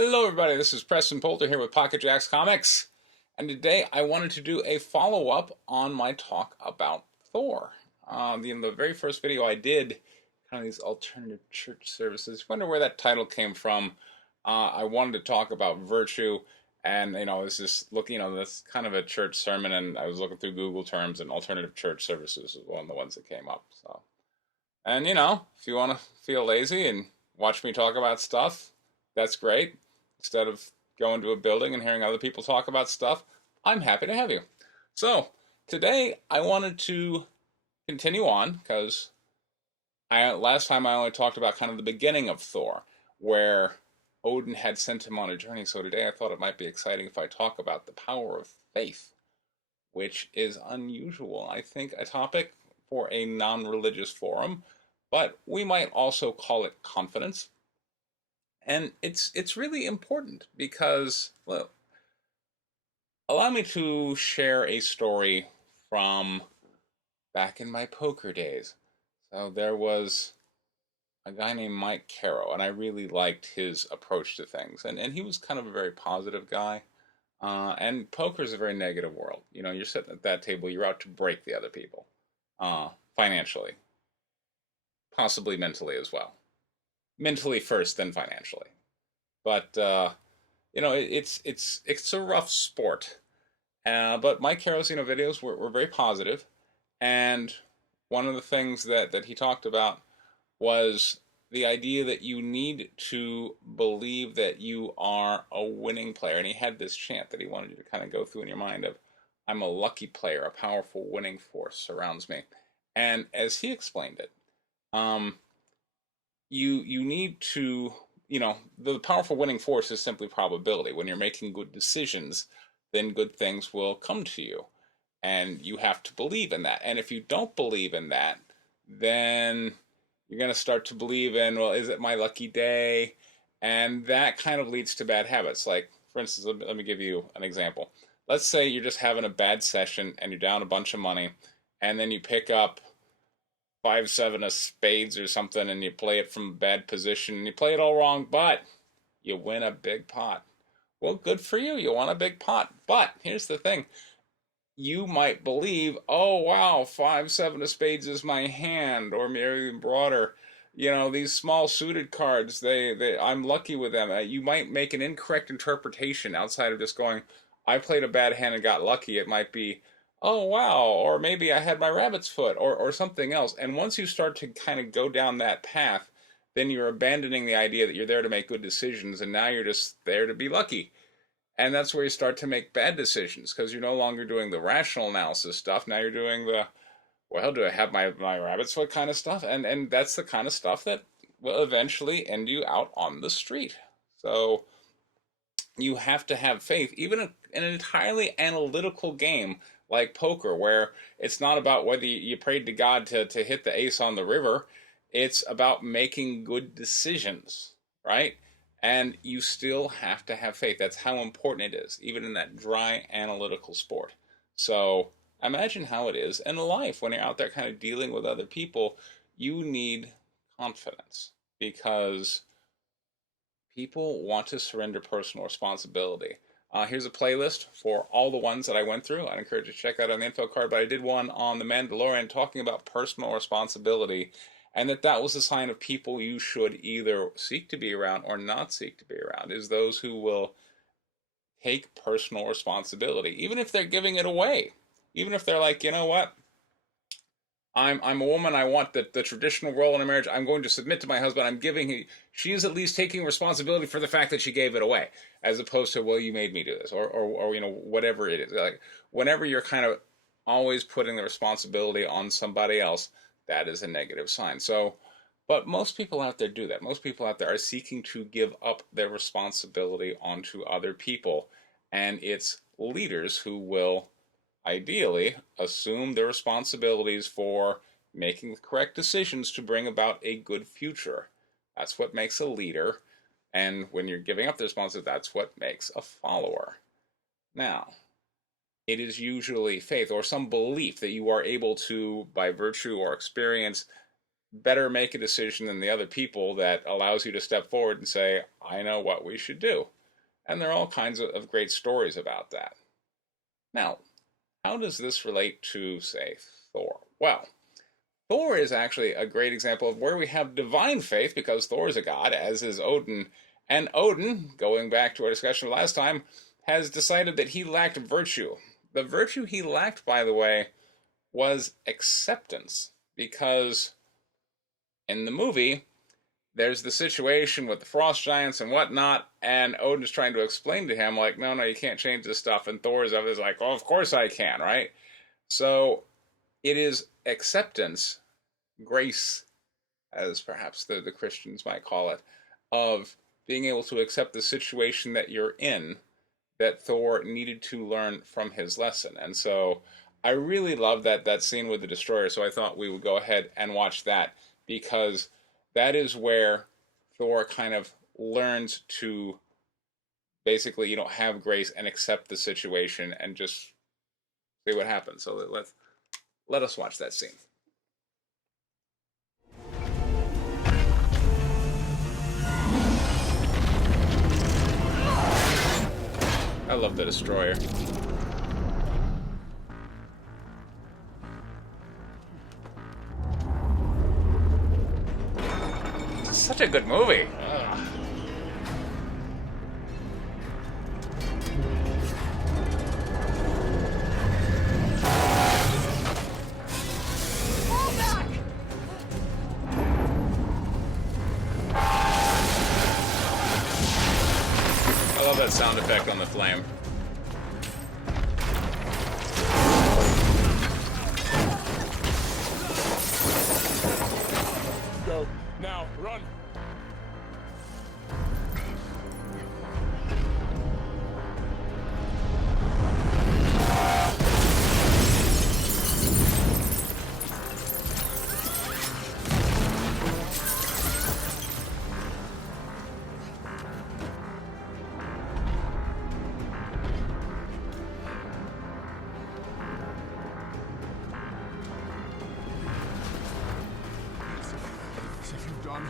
Hello, everybody. This is Preston Poulter here with Pocket Jacks Comics, and today I wanted to do a follow-up on my talk about Thor. The very first video I did, kind of these alternative church services. Wonder where that title came from. I wanted to talk about virtue, and this is looking, that's kind of a church sermon, and I was looking through Google terms, and alternative church services was one of the ones that came up. So, and if you want to feel lazy and watch me talk about stuff, that's great. Instead of going to a building and hearing other people talk about stuff, I'm happy to have you. So, today I wanted to continue on because last time I only talked about kind of the beginning of Thor, where Odin had sent him on a journey. So today I thought it might be exciting if I talk about the power of faith, which is unusual. I think a topic for a non-religious forum, but we might also call it confidence. And it's really important because, well, allow me to share a story from back in my poker days. So there was a guy named Mike Caro, and I really liked his approach to things. And he was kind of a very positive guy. And poker is a very negative world. You're sitting at that table, you're out to break the other people, financially, possibly mentally as well. Mentally first, then financially. But it's a rough sport. But Mike Caro's videos were very positive, and one of the things that he talked about was the idea that you need to believe that you are a winning player. And he had this chant that he wanted you to kind of go through in your mind of, I'm a lucky player, a powerful winning force surrounds me. And as he explained it, you need to, the powerful winning force is simply probability. When you're making good decisions, then good things will come to you, and you have to believe in that. And if you don't believe in that, then you're going to start to believe in, well, is it my lucky day? And that kind of leads to bad habits. Like, for instance, let me give you an example. Let's say you're just having a bad session and you're down a bunch of money, and then you pick up 5-7 of spades or something, and you play it from a bad position, and you play it all wrong, but you win a big pot. Well, good for you. You won a big pot. But here's the thing. You might believe, oh, wow, 5-7 of spades is my hand, or maybe even broader. These small suited cards, I'm lucky with them. You might make an incorrect interpretation outside of just going, I played a bad hand and got lucky. It might be, oh, wow, or maybe I had my rabbit's foot, or something else. And once you start to kind of go down that path, then you're abandoning the idea that you're there to make good decisions, and now you're just there to be lucky. And that's where you start to make bad decisions because you're no longer doing the rational analysis stuff. Now you're doing the, well, do I have my rabbit's foot kind of stuff? And that's the kind of stuff that will eventually end you out on the street. So you have to have faith, even in an entirely analytical game like poker, where it's not about whether you prayed to God to hit the ace on the river. It's about making good decisions, right? And you still have to have faith. That's how important it is, even in that dry analytical sport. So imagine how it is in life when you're out there kind of dealing with other people. You need confidence because people want to surrender personal responsibility. Here's a playlist for all the ones that I went through. I'd encourage you to check that on the info card, but I did one on The Mandalorian talking about personal responsibility, and that was a sign of people you should either seek to be around or not seek to be around, is those who will take personal responsibility, even if they're giving it away. Even if they're like, you know what, I'm a woman. I want the traditional role in a marriage. I'm going to submit to my husband. I'm giving. She is at least taking responsibility for the fact that she gave it away, as opposed to, well, you made me do this, or whatever it is. Like, whenever you're kind of always putting the responsibility on somebody else, that is a negative sign. So, but most people out there do that. Most people out there are seeking to give up their responsibility onto other people, and it's leaders who will ideally assume their responsibilities for making the correct decisions to bring about a good future. That's what makes a leader. And when you're giving up the responsibility, that's what makes a follower. Now, it is usually faith or some belief that you are able to, by virtue or experience, better make a decision than the other people that allows you to step forward and say, I know what we should do. And there are all kinds of great stories about that. Now, how does this relate to, say, Thor? Well, Thor is actually a great example of where we have divine faith because Thor is a god, as is Odin. And Odin, going back to our discussion last time, has decided that he lacked virtue. The virtue he lacked, by the way, was acceptance. Because in the movie, there's the situation with the frost giants and whatnot, and Odin's trying to explain to him, like, no, you can't change this stuff. And Thor's like, oh, of course I can, right? So it is acceptance, grace, as perhaps the Christians might call it, of being able to accept the situation that you're in that Thor needed to learn from his lesson. And so I really love that scene with the destroyer, so I thought we would go ahead and watch that, because that is where Thor kind of learns to basically, have grace and accept the situation and just see what happens. So let us watch that scene. I love the destroyer. It's such a good movie. Ugh. I love that sound effect on the flame. Go. Now, run!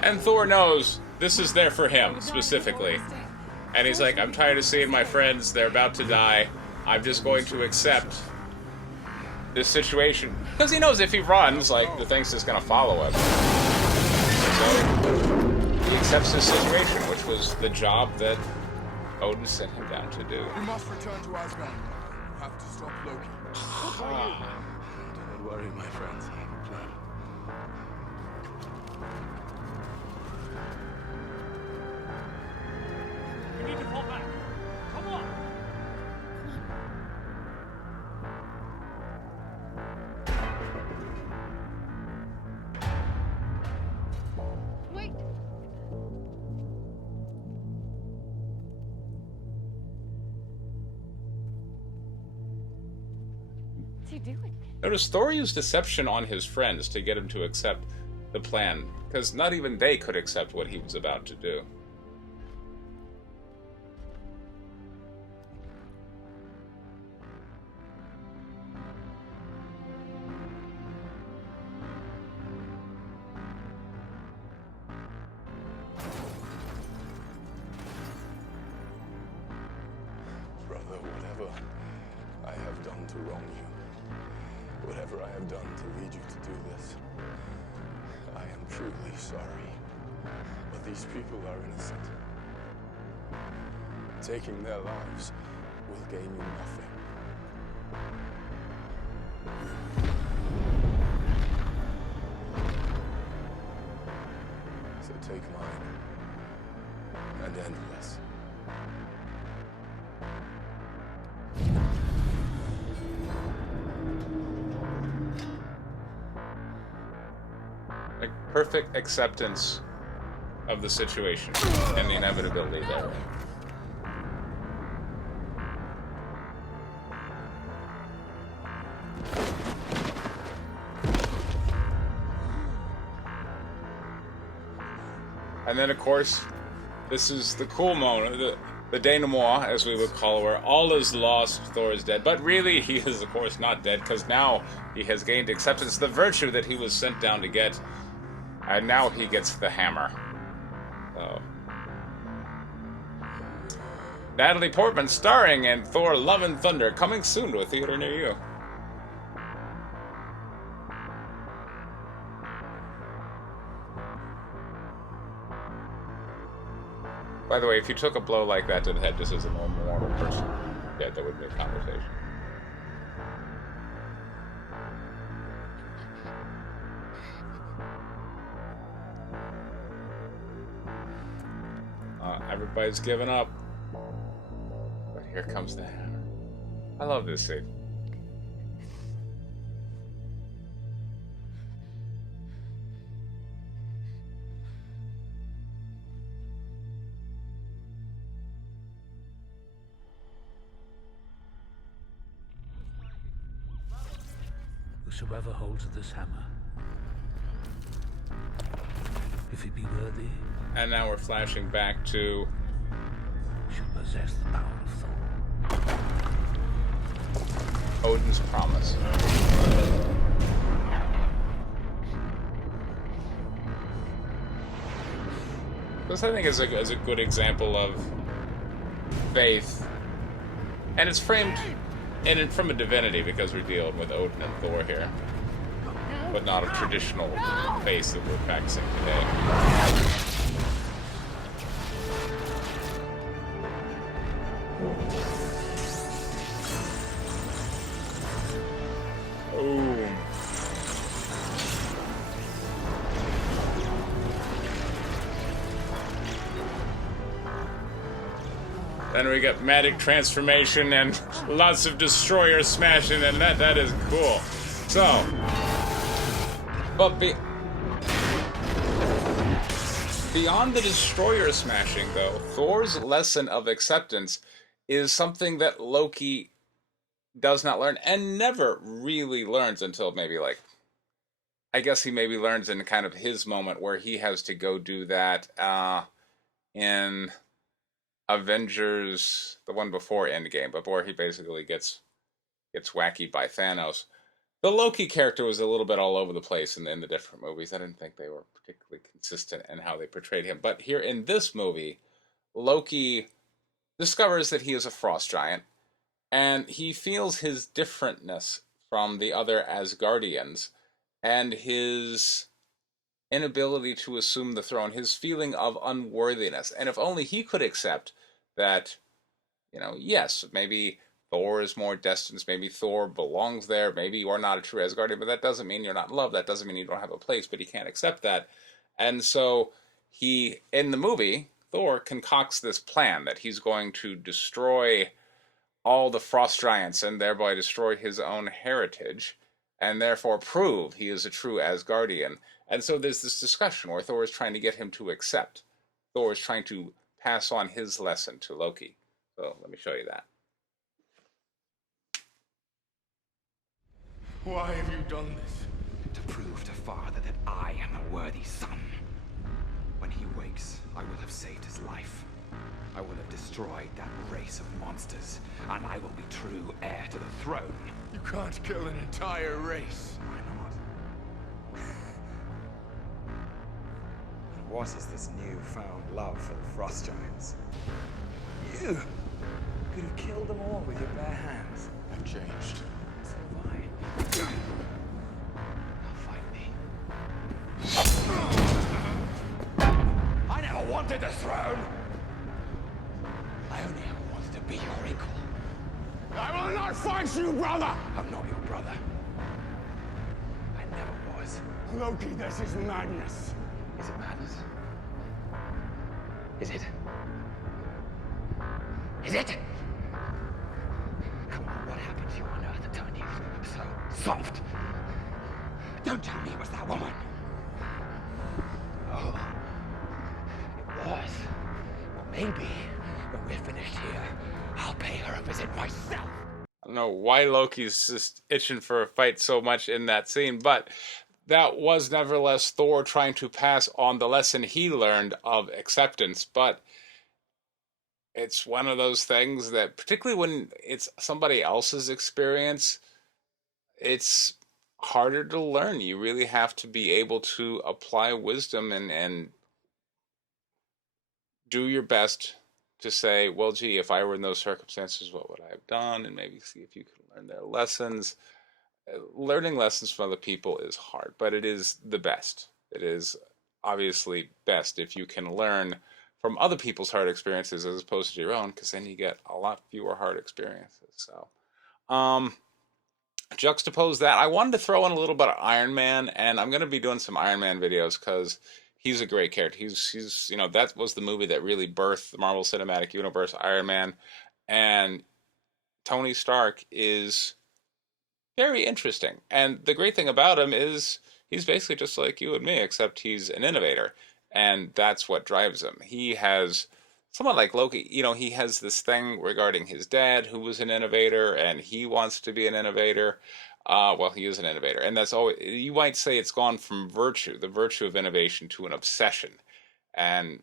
And Thor knows this is there for him, specifically. And he's like, I'm tired of seeing my friends, they're about to die. I'm just going to accept this situation. Because he knows if he runs, the thing's just going to follow him. So, he accepts his situation, which was the job that Odin sent him down to do. We must return to Asgard. We have to stop Loki. Don't worry, my friends. I have a plan. We need to fall back. Come on. Wait. What's he doing? Notice Thor used deception on his friends to get him to accept the plan, because not even they could accept what he was about to do. Brother, whatever I have done to wrong you, whatever I have done to lead you to do this, I am truly sorry. But these people are innocent. Taking their lives will gain you nothing. So take mine and end this. Like, perfect acceptance of the situation and the inevitability thereof. And then, of course, this is the cool moment, the denouement, as we would call it, where all is lost, Thor is dead. But really, he is, of course, not dead, because now he has gained acceptance, the virtue that he was sent down to get. And now he gets the hammer. So. Natalie Portman starring in Thor Love and Thunder, coming soon to a theater near you. By the way, if you took a blow like that to the head just as a normal person, yeah, that would be a conversation. Everybody's giving up. But here comes the hammer. I love this scene. Whosoever holds this hammer, if he be worthy, And now we're flashing back to shall possess the power of Thor. Odin's promise. This, I think, is a good example of faith, and it's framed from a divinity because we're dealing with Odin and Thor here, but not a traditional faith that we're practicing today. Boom. Then we got magic transformation and lots of destroyer smashing, and that is cool. So, but beyond the destroyer smashing, though, Thor's lesson of acceptance is something that Loki does not learn and never really learns until maybe, like, I guess he maybe learns in kind of his moment where he has to go do that in Avengers, the one before Endgame, but where he basically gets wacky by Thanos. The Loki character was a little bit all over the place in the different movies. I didn't think they were particularly consistent in how they portrayed him. But here in this movie, Loki discovers that he is a frost giant, and he feels his differentness from the other Asgardians, and his inability to assume the throne, his feeling of unworthiness. And if only he could accept that, yes, maybe Thor is more destined, maybe Thor belongs there, maybe you are not a true Asgardian, but that doesn't mean you're not loved, that doesn't mean you don't have a place, but he can't accept that. And so he, in the movie, Thor concocts this plan that he's going to destroy all the frost giants and thereby destroy his own heritage, and therefore prove he is a true Asgardian. And so there's this discussion where Thor is trying to get him to accept. Thor is trying to pass on his lesson to Loki. So let me show you that. Why have you done this? To prove to Father that I am a worthy son. When he wakes, I will have saved his life. I will have destroyed that race of monsters, and I will be true heir to the throne. You can't kill an entire race. Why not? And what is this newfound love for the frost giants? You could have killed them all with your bare hands. I've changed. So have I. Now fight me. I never wanted the throne! I only ever wanted to be your equal. I will not fight you, brother! I'm not your brother. I never was. Loki, this is madness. Is it madness? Is it? Is it? Come on, what happened to you on Earth that turned you so soft? Don't tell me it was that woman. Oh, it was. Well, maybe when we're finished here, I'll pay her a visit myself. I don't know why Loki's just itching for a fight so much in that scene, but that was nevertheless Thor trying to pass on the lesson he learned of acceptance. But it's one of those things that, particularly when it's somebody else's experience, it's harder to learn. You really have to be able to apply wisdom and do your best to say, well, gee, if I were in those circumstances, what would I have done? And maybe see if you can learn their lessons. Learning lessons from other people is hard, but it is the best. It is obviously best if you can learn from other people's hard experiences as opposed to your own, because then you get a lot fewer hard experiences. So, juxtapose that. I wanted to throw in a little bit of Iron Man, and I'm going to be doing some Iron Man videos because he's a great character. He's that was the movie that really birthed the Marvel Cinematic Universe, Iron Man, and Tony Stark is very interesting. And the great thing about him is he's basically just like you and me, except he's an innovator. And that's what drives him. He has, somewhat like Loki, he has this thing regarding his dad, who was an innovator, and he wants to be an innovator. Well, he is an innovator. And that's always, you might say it's gone from virtue, the virtue of innovation, to an obsession. And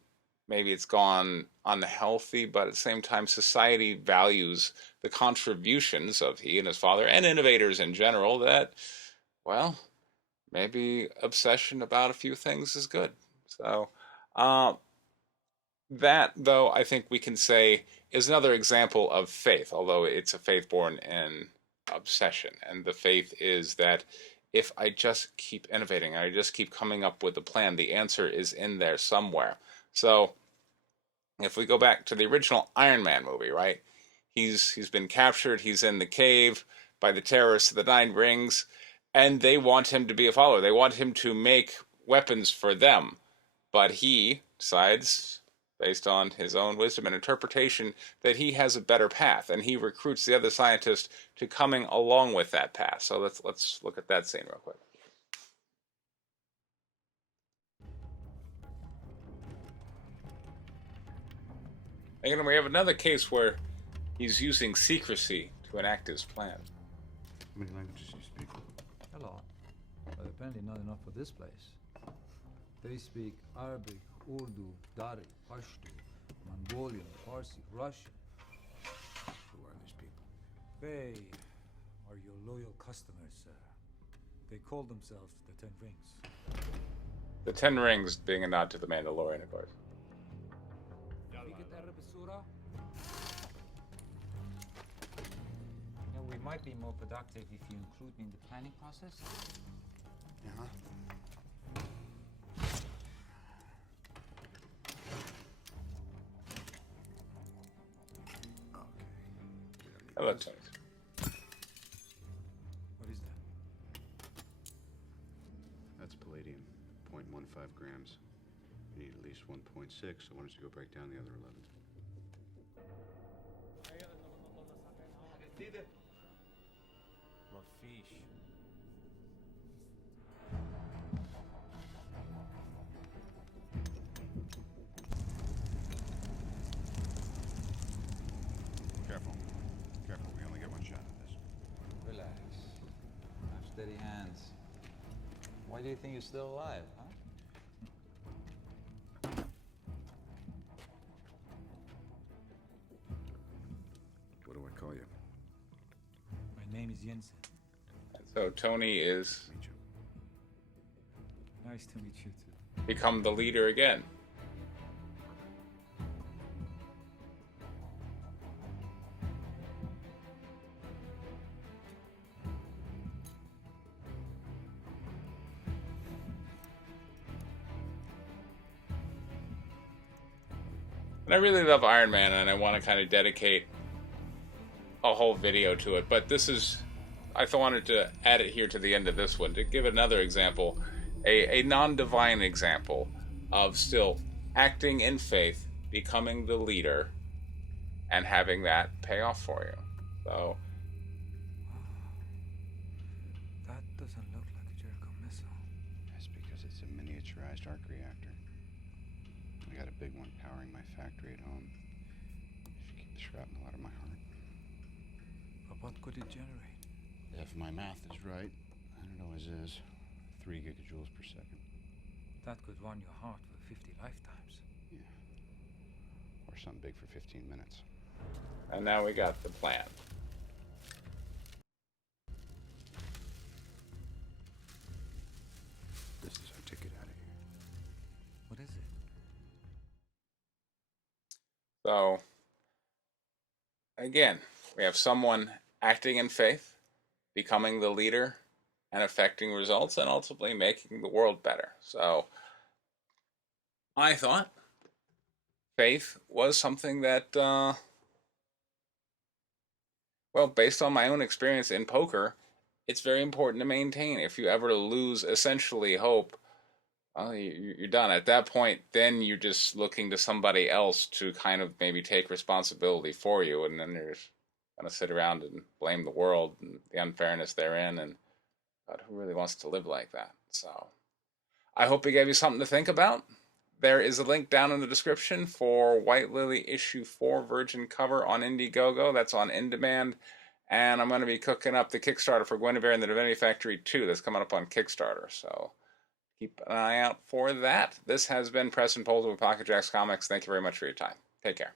maybe it's gone unhealthy, but at the same time, society values the contributions of he and his father and innovators in general that, well, maybe obsession about a few things is good. So, uh, that, though, I think we can say is another example of faith, although it's a faith born in obsession. And the faith is that if I just keep innovating, I just keep coming up with a plan, the answer is in there somewhere. So, if we go back to the original Iron Man movie, right? He's been captured. He's in the cave by the terrorists of the Nine Rings, and they want him to be a follower. They want him to make weapons for them, but he decides, based on his own wisdom and interpretation, that he has a better path, and he recruits the other scientists to coming along with that path. So let's look at that scene real quick. And we have another case where he's using secrecy to enact his plan. How many languages do you speak? A lot. But apparently not enough for this place. They speak Arabic, Urdu, Dari, Pashto, Mongolian, Farsi, Russian. Who are these people? They are your loyal customers, sir. They call themselves the Ten Rings. The Ten Rings being a nod to the Mandalorian, of course. We might be more productive if you include me in the planning process. Yeah. Hello, Tony. What is that? That's palladium, 0.15 grams. You need at least 1.6, so why don't you go break down the other 11? Rafish. Careful. Careful, we only get one shot at this. Relax. Have steady hands. Why do you think you're still alive, huh? What do I call you? My name is Jensen. So Tony is Meet you. Nice to meet you too. become the leader again. And I really love Iron Man, and I want to kind of dedicate a whole video to it. But this is, I wanted to add it here to the end of this one to give another example, a non-divine example of still acting in faith, becoming the leader, and having that pay off for you. So, That doesn't look like a Jericho missile. That's because it's a miniaturized arc reactor. I got a big one powering my factory at home. Should keep the shrapnel out of my heart. But what could it generate? If my math is right, and it always is, 3 gigajoules per second. That could run your heart for 50 lifetimes. Yeah. Or something big for 15 minutes. and now we got the plan. So, again, we have someone acting in faith, becoming the leader, and affecting results, and ultimately making the world better. So, I thought faith was something that, well, based on my own experience in poker, it's very important to maintain. If you ever lose essentially hope, well, you're done. At that point, then you're just looking to somebody else to kind of maybe take responsibility for you, and then you're going to sit around and blame the world and the unfairness therein. And God, who really wants to live like that? So I hope it gave you something to think about. There is a link down in the description for White Lily issue 4 Virgin cover on Indiegogo. That's on in demand. And I'm going to be cooking up the Kickstarter for Guinevere and the Divinity Factory 2 that's coming up on Kickstarter. So keep an eye out for that. This has been Preston Poulter with Pocket Jacks Comics. Thank you very much for your time. Take care.